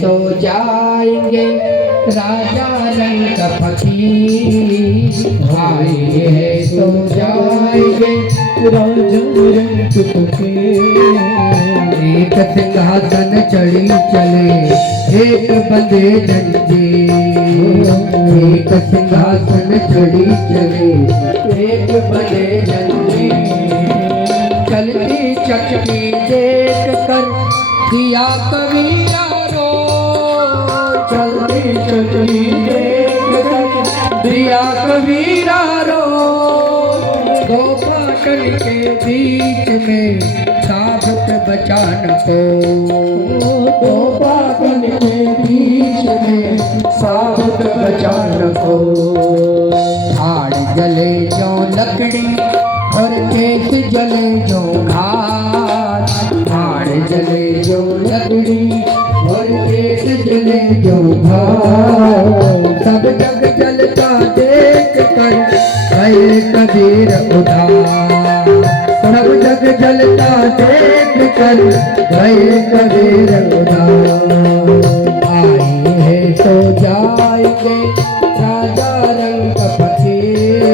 सो जाएंगे राजा रंग फकीर। आए हैं सो जाएंगे राजा रंग फकीर। एक सिंहासन चढ़ी चले एक बंदे जंजीर। एक सिंहासन चढ़ी चले एक बंदे जंजीर। चलती चक्की देख कर दिया कबीरा रो। चलती चलती देख कर दिया कबीरा रो। दो पाटन के बीच में साबत बचान को। दो पाटन के बीच में साबत बचान को। हाड़ जले जो लकड़ी और केस जले जो घास। हाड़ जले जो लकड़ी और केस जले जो घास। सब जग जलता देख कर गए कबीर उदास। सब जग जलता देख कर गए कबीर उदास। आए हैं तो जाएंगे राजा रंग फकीर।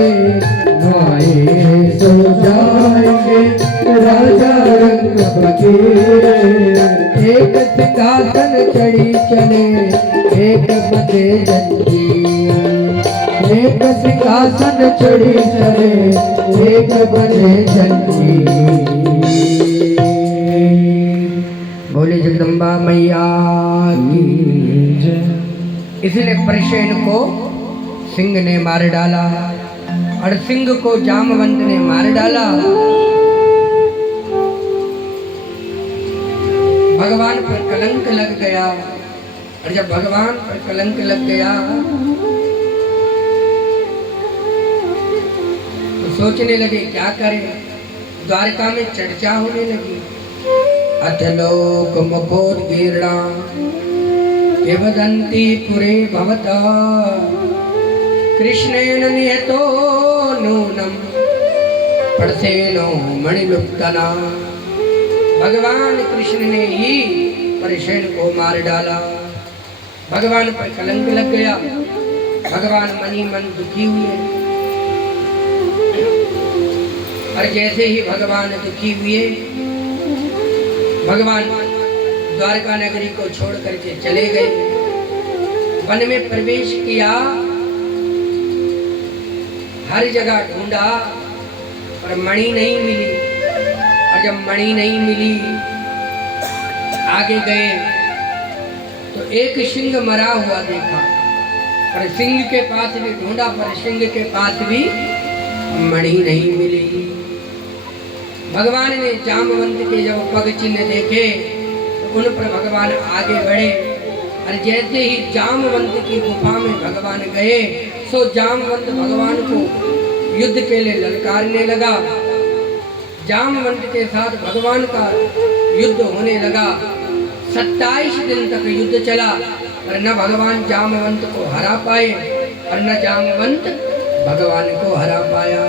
आए हैं तो जाएंगे राजा रंग फकीर। एक सिंहासन चढ़ी चले एक बंदे जंजीर। एक सिंहासन चढ़ी चले एक बंदे जंजीर। बोले जगदम्बा मैया की जय। इसलिए प्रसेन को सिंह ने मार डाला और सिंह को जामवंत ने मार डाला। भगवान पर कलंक लग गया और जब भगवान पर कलंक लग गया तो सोचने लगे क्या करें। द्वारका में चर्चा होने लगी। अतलोक मुखोद्गीर्णा वदन्ति पुरे भवता कृष्णेन निहतो नूनम पड़सेनो मणिलुप्तना। भगवान कृष्ण ने ही प्रसेन को मार डाला। भगवान पर कलंक लग गया। भगवान मनी मन दुखी हुए और जैसे ही भगवान दुखी हुए भगवान द्वारका नगरी को छोड़ करके चले गए। वन में प्रवेश किया, हर जगह ढूंढा पर मणि नहीं मिली। और जब मणि नहीं मिली आगे गए तो एक सिंह मरा हुआ देखा। पर सिंह के पास भी ढूंढा पर सिंह के पास भी मणि नहीं मिली। भगवान ने जामवंत के जब पग चिन्ह देखे तो उन पर भगवान आगे बढ़े और जैसे ही जामवंत की गुफा में भगवान गए सो जामवंत भगवान को युद्ध के लिए ललकारने लगा। जामवंत के साथ भगवान का युद्ध होने लगा। 27 दिन तक युद्ध चला पर न भगवान जामवंत को हरा पाए और न जामवंत भगवान को हरा पाया।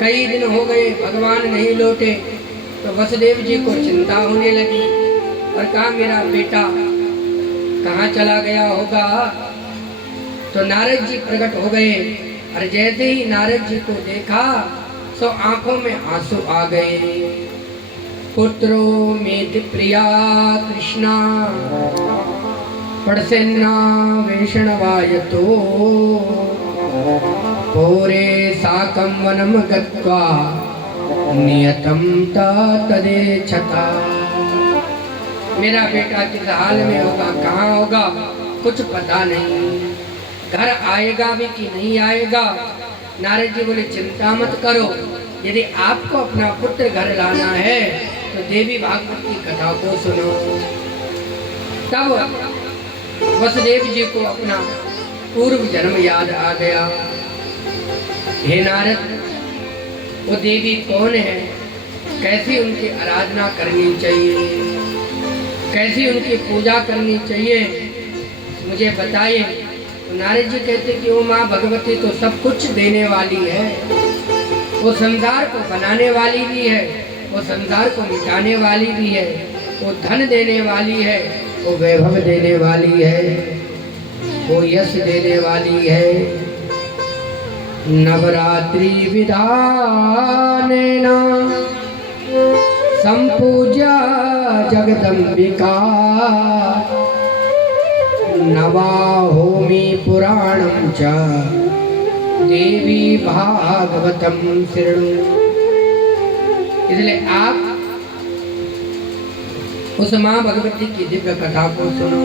कई दिन हो गए भगवान नहीं लौटे तो वसुदेव जी को चिंता होने लगी और कहा मेरा बेटा कहाँ चला गया होगा। तो नारद जी प्रकट हो गए और जैसे ही नारद जी को देखा तो आंखों में आंसू आ गए। पुत्रो मेति प्रिया कृष्णा पड़सेन्ना वैष्णवायतो पूरे साकं वनं गत्वा नियतं तदेच्छता। मेरा बेटा किस हाल में होगा, कहाँ होगा, कुछ पता नहीं। घर आएगा भी कि नहीं आएगा। नारद जी बोले चिंता मत करो, यदि आपको अपना पुत्र घर लाना है तो देवी भागवत की कथा को सुनो। तब वसुदेव जी को अपना पूर्व जन्म याद आ गया। हे नारद, वो देवी कौन है, कैसी उनकी आराधना करनी चाहिए, कैसी उनकी पूजा करनी चाहिए, मुझे बताइए। तो नारद जी कहते कि वो माँ भगवती तो सब कुछ देने वाली है, वो संसार को बनाने वाली भी है, वो संसार को मिटाने वाली भी है। वो धन देने वाली है, वो वैभव देने वाली है, वो यश देने वाली है। नवरात्रि विधानेन संपूज्या जगदम्बिका, नवाहोमि पुराणं च देवी भागवतम शृणु। इसलिए आप उस माँ भगवती की दिव्य कथा को सुनो।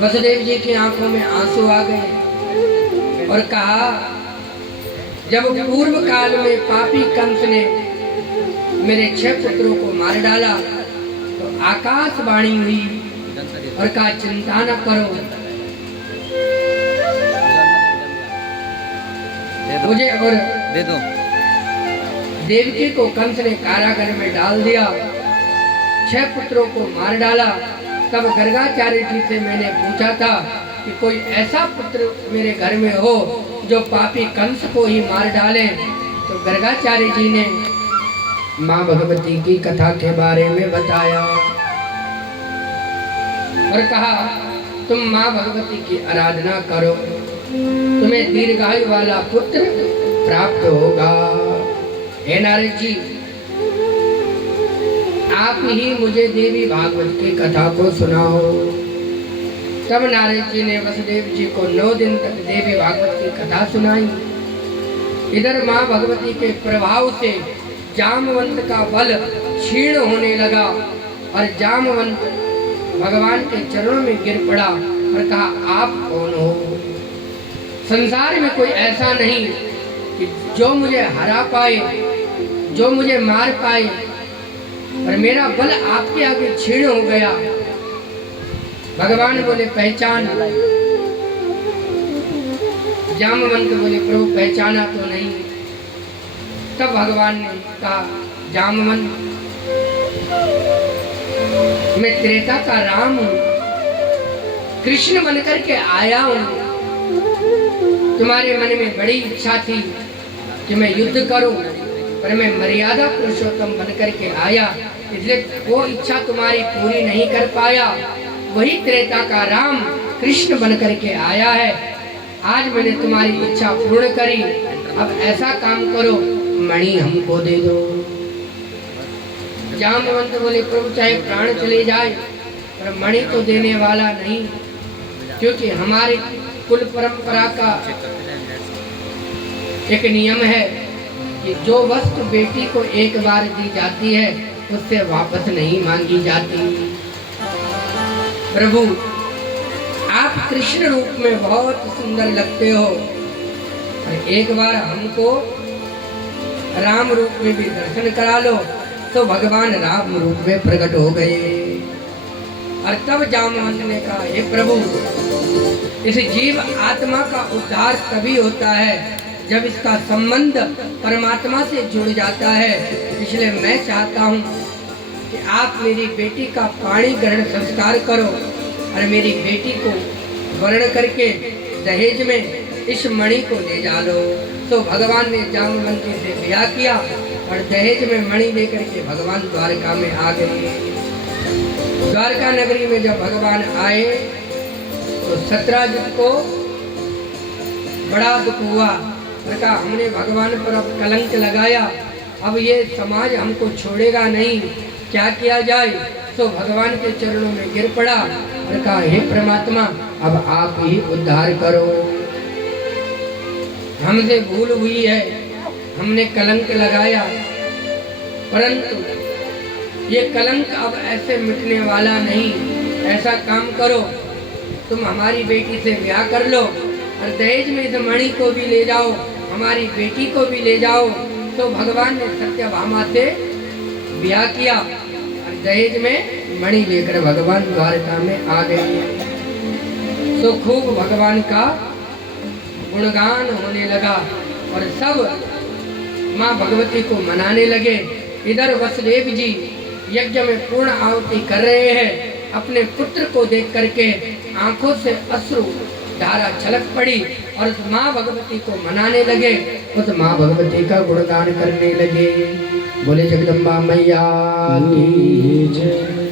वसुदेव जी की आंखों में आंसू आ गए और कहा, जब पूर्व काल में पापी कंस ने मेरे 6 पुत्रों को मार डाला तो आकाशवाणी हुई और कहा, चिंता न करो, मुझे और दे दो। देवकी को कंस ने कारागार में डाल दिया, 6 पुत्रों को मार डाला। तब गर्गाचार्य जी से मैंने पूछा था कि कोई ऐसा पुत्र मेरे घर में हो जो पापी कंस को ही मार डाले। तो गर्गाचार्य जी ने माँ भगवती की कथा के बारे में बताया और कहा, तुम माँ भगवती की आराधना करो, तुम्हें दीर्घायु वाला पुत्र प्राप्त होगा। हे नारद जी, आप ही मुझे देवी भागवत की कथा को सुनाओ। तब नारद जी ने वसुदेव जी को 9 दिन तक देवी भागवत की कथा सुनाई। इधर माँ भगवती के प्रभाव से जामवंत का बल क्षीण होने लगा और जामवंत भगवान के चरणों में गिर पड़ा और कहा, आप कौन हो? संसार में कोई ऐसा नहीं कि जो मुझे हरा पाए, जो मुझे मार पाए, और मेरा बल आपके आगे क्षीण हो गया। भगवान बोले, पहचान। जामवंत बोले, प्रभु पहचाना तो नहीं। तब भगवान ने कहा, जामवंत, मैं त्रेता का राम हूं, कृष्ण बनकर के आया हूं। तुम्हारे मन में बड़ी इच्छा थी कि मैं युद्ध करूं, पर मैं मर्यादा पुरुषोत्तम बनकर के आया, इसलिए वो इच्छा तुम्हारी पूरी नहीं कर पाया। वही त्रेता का राम कृष्ण बनकर के आया है। आज मैंने तुम्हारी इच्छा पूर्ण करी। अब ऐसा काम करो, मणि हमको दे दो। जामवंत बोले, प्रभु चाहे प्राण चले जाए पर मणि तो देने वाला नहीं, क्योंकि हमारे कुल परंपरा का एक नियम है कि जो वस्तु बेटी को एक बार दी जाती है उससे वापस नहीं मांगी जाती। प्रभु, आप कृष्ण रूप में बहुत सुंदर लगते हो, और एक बार हमको राम रूप में भी दर्शन करा लो। तो भगवान राम रूप में प्रकट हो गए। और तब जामवंत ने कहा, हे प्रभु, इस जीव आत्मा का उद्धार तभी होता है जब इसका संबंध परमात्मा से जुड़ जाता है। इसलिए मैं चाहता हूँ कि आप मेरी बेटी का पाणी ग्रहण संस्कार करो और मेरी बेटी को वर्ण करके दहेज में इस मणि को ले जा लो। तो भगवान ने जामवंती से ब्याह किया और दहेज में मणि लेकर के भगवान द्वारका में आ गए। द्वारका नगरी में जब भगवान आए तो सत्यराजित को बड़ा दुख हुआ। कहा, हमने भगवान पर अब कलंक लगाया, अब ये समाज हमको छोड़ेगा नहीं, क्या किया जाए? तो भगवान के चरणों में गिर पड़ा और कहा, हे परमात्मा, अब आप ही उद्धार करो। हमसे भूल हुई है, हमने कलंक लगाया, परंतु ये कलंक अब ऐसे मिटने वाला नहीं। ऐसा काम करो, तुम हमारी बेटी से ब्याह कर लो और दहेज में इस मणि को भी ले जाओ, हमारी बेटी को भी ले जाओ। तो भगवान ने सत्यभामा से ब्याह किया और दहेज में मणि लेकर भगवान द्वारका में आ गए। तो खूब भगवान का गुणगान होने लगा और सब माँ भगवती को मनाने लगे। इधर वसुदेव जी यज्ञ में पूर्ण आहुति कर रहे हैं। अपने पुत्र को देख करके आंखों से अश्रु धारा छलक पड़ी और उस माँ भगवती को मनाने लगे, उस माँ भगवती का गुणगान करने लगे। बोले जगदम्बा मैया की जय।